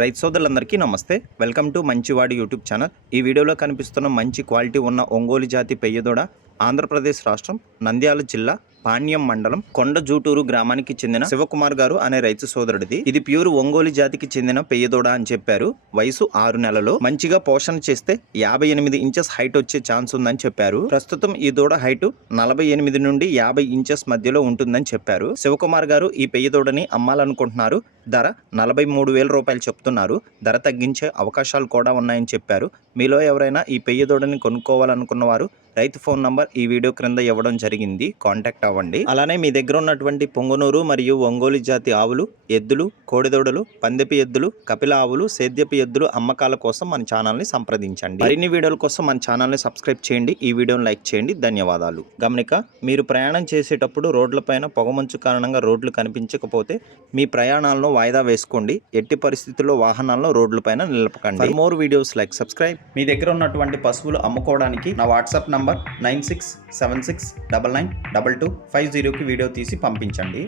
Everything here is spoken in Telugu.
రైతు సోదరులందరికీ నమస్తే. వెల్కమ్ టు మంచివాడి యూట్యూబ్ ఛానల్. ఈ వీడియోలో కనిపిస్తున్న మంచి క్వాలిటీ ఉన్న ఒంగోలు జాతి పెయ్యదూడ ఆంధ్రప్రదేశ్ రాష్ట్రం నంద్యాల జిల్లా పాణ్యం మండలం కొండజూటూరు గ్రామానికి చెందిన శివకుమార్ గారు అనే రైతు సోదరుడిది. ఇది ప్యూర్ ఒంగోలు జాతికి చెందిన పెయ్యదూడ అని చెప్పారు. వయసు 6 నెలలు. మంచిగా పోషణ చేస్తే 58 ఇంచెస్ హైట్ వచ్చే ఛాన్స్ ఉందని చెప్పారు. ప్రస్తుతం ఈ దూడ హైట్ 48 నుండి 50 ఇంచెస్ మధ్యలో ఉంటుందని చెప్పారు. శివకుమార్ గారు ఈ పెయ్యదూడని అమ్మాలనుకుంటున్నారు. ధర 43,000 రూపాయలు చెప్తున్నారు. ధర తగ్గించే అవకాశాలు కూడా ఉన్నాయని చెప్పారు. మీలో ఎవరైనా ఈ పెయ్యదూడని కొనుక్కోవాలనుకున్న వారు రైతు ఫోన్ నంబర్ ఈ వీడియో క్రింద ఇవ్వడం జరిగింది. కాంటాక్ట్ అవ్వండి. అలానే మీ దగ్గర ఉన్నటువంటి పొంగునూరు మరియు ఒంగోలు జాతి ఆవులు, ఎద్దులు, కోడిదూడలు, పందెపు ఎద్దులు, కపిల ఆవులు, సేద్యపు ఎద్దులు అమ్మకాల కోసం మన ఛానల్ని సంప్రదించండి. మరిన్ని వీడియోల కోసం మన ఛానల్ని సబ్స్క్రైబ్ చేయండి. ఈ వీడియోని లైక్ చేయండి. ధన్యవాదాలు. గమనిక, మీరు ప్రయాణం చేసేటప్పుడు రోడ్లపైన పొగమంచు కారణంగా రోడ్లు కనిపించకపోతే మీ ప్రయాణాలను వాయిదా వేసుకోండి. ఎట్టి పరిస్థితుల్లో వాహనాలను రోడ్లపైన నిలపకండి. For more videos like subscribe. మీ దగ్గర ఉన్నటువంటి పశువులు అమ్ముకోవడానికి నా వాట్సాప్ నంబర్ 9676999250కి వీడియో తీసి పంపించండి.